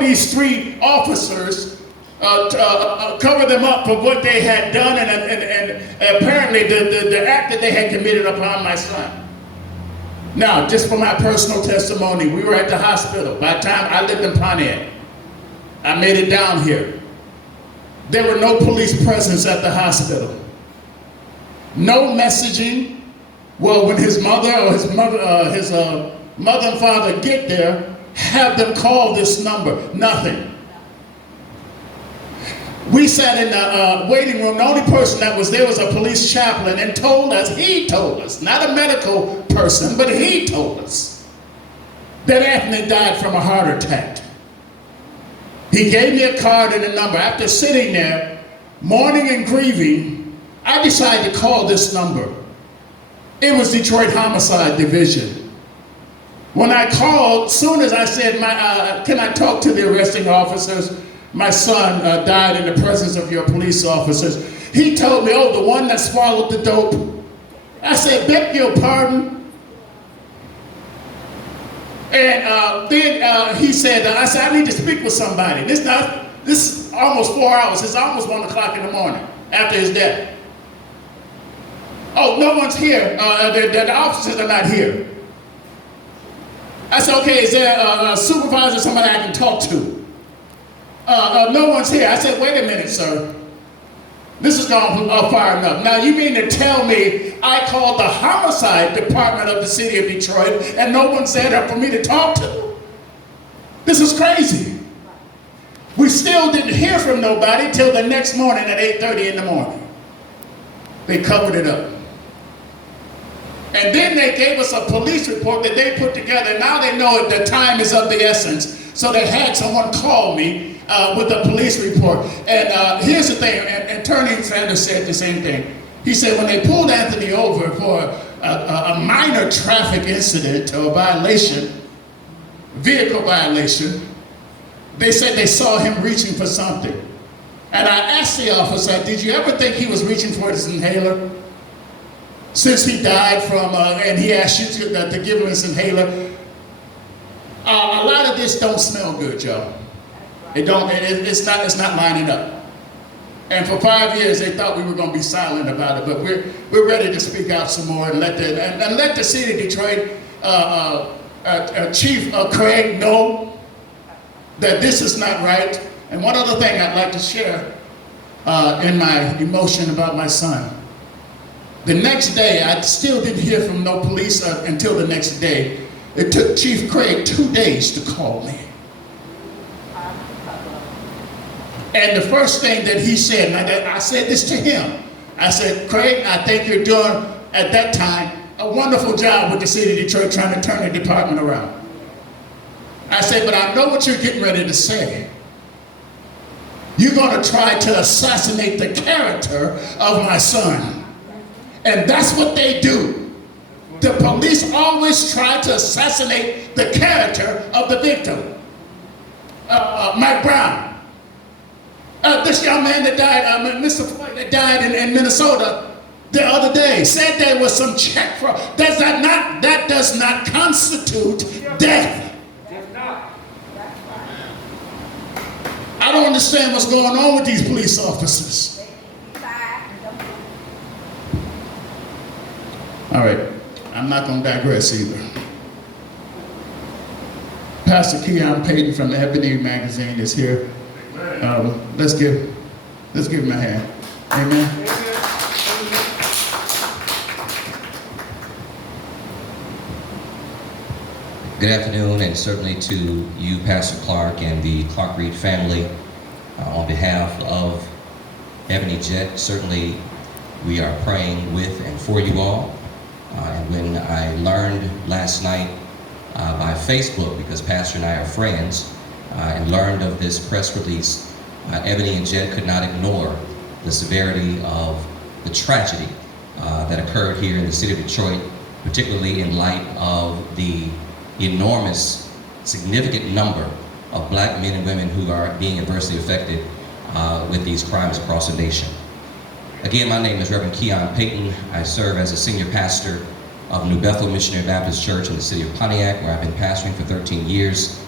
these three officers, cover them up for what they had done and apparently the act that they had committed upon my son. Now, just for my personal testimony, we were at the hospital. By the time I lived in Pontiac, I made it down here. There were no police presence at the hospital. No messaging. Well, when his mother or his mother and father get there, have them call this number. Nothing. We sat in the waiting room. The only person that was there was a police chaplain, and he told us, not a medical person, but he told us that Anthony died from a heart attack. He gave me a card and a number. After sitting there, mourning and grieving, I decided to call this number. It was Detroit Homicide Division. When I called, soon as I said, can I talk to the arresting officers? My son died in the presence of your police officers. He told me, oh, the one that swallowed the dope. I said, beg your pardon. And then he said, I said, I need to speak with somebody. This is almost 4 hours. It's almost 1 o'clock in the morning after his death. Oh, no one's here. The officers are not here. I said, okay, is there a supervisor, somebody I can talk to? No one's here. I said, wait a minute, sir. This is going far enough. Now, you mean to tell me I called the homicide department of the city of Detroit and no one's there for me to talk to? This is crazy. We still didn't hear from nobody till the next morning at 8:30 in the morning. They covered it up. And then they gave us a police report that they put together. Now they know the time is of the essence. So they had someone call me with a police report. And here's the thing, and Attorney Sanders said the same thing. He said when they pulled Anthony over for a minor traffic incident or violation, vehicle violation, they said they saw him reaching for something. And I asked the officer, did you ever think he was reaching for his inhaler? Since he died from, and he asked you to give him his inhaler. A lot of this don't smell good, y'all. It's not lining up. And for 5 years, they thought we were going to be silent about it, but we're ready to speak out some more and let the city of Detroit, Chief Craig know that this is not right. And one other thing I'd like to share in my emotion about my son. The next day, I still didn't hear from no police until the next day. It took Chief Craig 2 days to call me. And the first thing that he said, and I said this to him, I said, Craig, I think you're doing, at that time, a wonderful job with the city of Detroit trying to turn the department around. I said, but I know what you're getting ready to say. You're going to try to assassinate the character of my son. And that's what they do. The police always try to assassinate the character of the victim. Mike Brown. This young man that died, Mr. Floyd, that died in Minnesota the other day, said there was some check fraud. That does not constitute death. I don't understand what's going on with these police officers. All right, I'm not going to digress either. Pastor Keon Payton from Ebony Magazine is here. Let's give him a hand. Amen. Good afternoon, and certainly to you, Pastor Clark, and the Clark Reed family. On behalf of Ebony Jet, certainly we are praying with and for you all. And when I learned last night by Facebook, because Pastor and I are friends, and learned of this press release, Ebony and Jet could not ignore the severity of the tragedy that occurred here in the city of Detroit, particularly in light of the enormous, significant number of black men and women who are being adversely affected with these crimes across the nation. Again, my name is Reverend Keon Payton. I serve as a senior pastor of New Bethel Missionary Baptist Church in the city of Pontiac, where I've been pastoring for 13 years.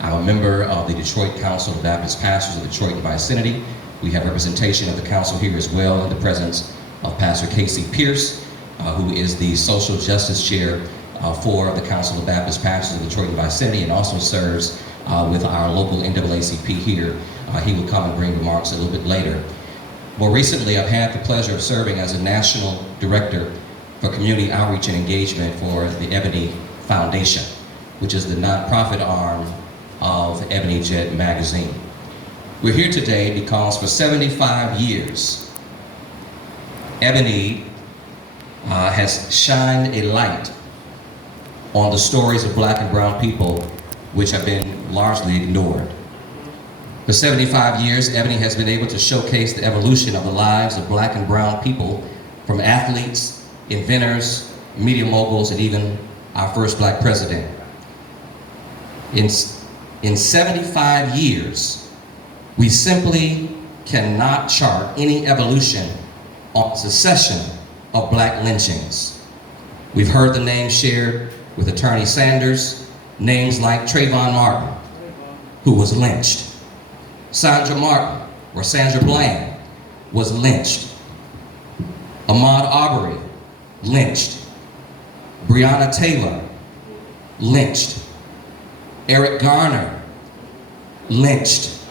I'm a member of the Detroit Council of Baptist Pastors of Detroit and vicinity. We have representation of the council here as well in the presence of Pastor Casey Pierce, who is the Social Justice Chair for the Council of Baptist Pastors of Detroit and vicinity, and also serves with our local NAACP here. He will come and bring remarks a little bit later. More recently, I've had the pleasure of serving as a National Director for Community Outreach and Engagement for the Ebony Foundation, which is the nonprofit arm of Ebony Jet magazine. We're here today because for 75 years, Ebony has shined a light on the stories of black and brown people which have been largely ignored. For 75 years, Ebony has been able to showcase the evolution of the lives of black and brown people, from athletes, inventors, media moguls, and even our first black president. In 75 years, we simply cannot chart any evolution on the succession of black lynchings. We've heard the names shared with Attorney Sanders, names like Trayvon Martin, who was lynched. Sandra Martin, or Sandra Bland, was lynched. Ahmaud Arbery, lynched. Breonna Taylor, lynched. Eric Garner, lynched.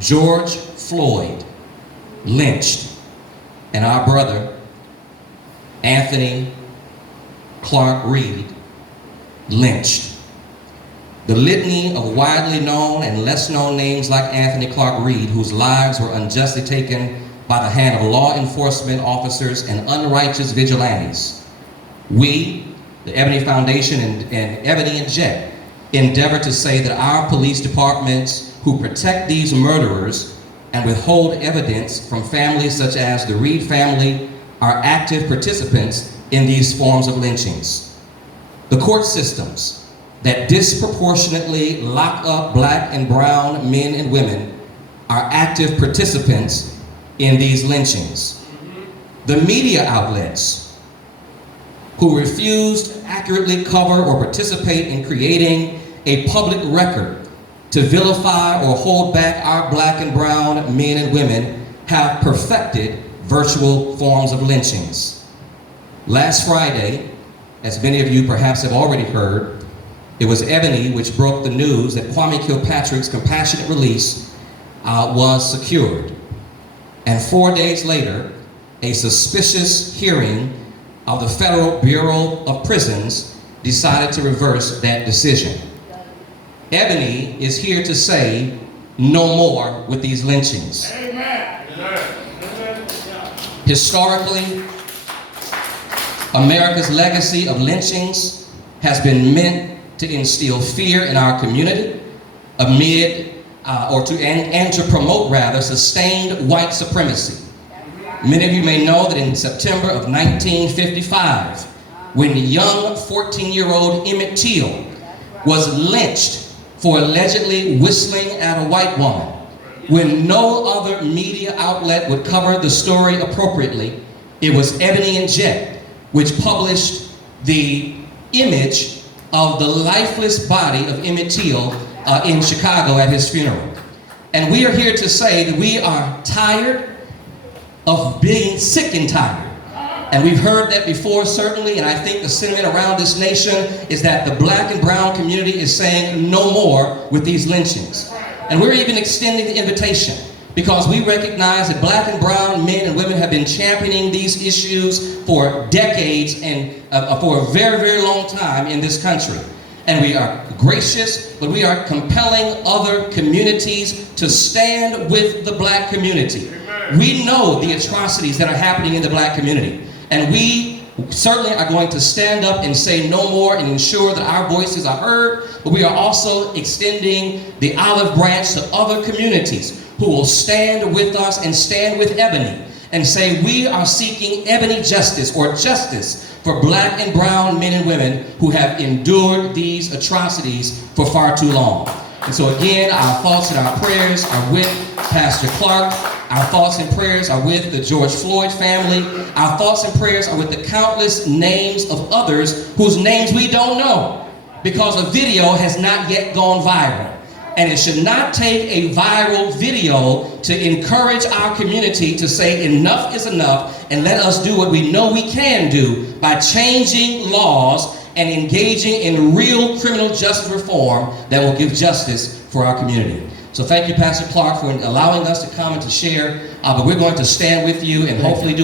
George Floyd, lynched. And our brother, Anthony Clark Reed, lynched. The litany of widely known and less known names like Anthony Clark Reed, whose lives were unjustly taken by the hand of law enforcement officers and unrighteous vigilantes. We, the Ebony Foundation and Ebony and Jet, endeavor to say that our police departments who protect these murderers and withhold evidence from families such as the Reed family are active participants in these forms of lynchings. The court systems that disproportionately lock up black and brown men and women are active participants in these lynchings. The media outlets who refuse to accurately cover or participate in creating a public record to vilify or hold back our black and brown men and women have perfected virtual forms of lynchings. Last Friday, as many of you perhaps have already heard, it was Ebony which broke the news that Kwame Kilpatrick's compassionate release was secured. And 4 days later, a suspicious hearing of the Federal Bureau of Prisons decided to reverse that decision. Ebony is here to say no more with these lynchings. Amen. Historically, America's legacy of lynchings has been meant to instill fear in our community amid, and to promote rather, sustained white supremacy. Many of you may know that in September of 1955, when young 14-year-old Emmett Till was lynched for allegedly whistling at a white woman, when no other media outlet would cover the story appropriately, it was Ebony and Jet which published the image of the lifeless body of Emmett Till in Chicago at his funeral. And we are here to say that we are tired of being sick and tired. And we've heard that before, certainly, and I think the sentiment around this nation is that the black and brown community is saying no more with these lynchings. And we're even extending the invitation because we recognize that black and brown men and women have been championing these issues for decades and for a very, very long time in this country. And we are gracious, but we are compelling other communities to stand with the black community. We know the atrocities that are happening in the black community. And we certainly are going to stand up and say no more and ensure that our voices are heard, but we are also extending the olive branch to other communities who will stand with us and stand with Ebony and say we are seeking ebony justice or justice for black and brown men and women who have endured these atrocities for far too long. And so again, our thoughts and our prayers are with Pastor Clark. Our thoughts and prayers are with the George Floyd family. Our thoughts and prayers are with the countless names of others whose names we don't know because a video has not yet gone viral. And it should not take a viral video to encourage our community to say enough is enough and let us do what we know we can do by changing laws and engaging in real criminal justice reform that will give justice for our community. So thank you, Pastor Clark, for allowing us to come and to share. But we're going to stand with you and hopefully do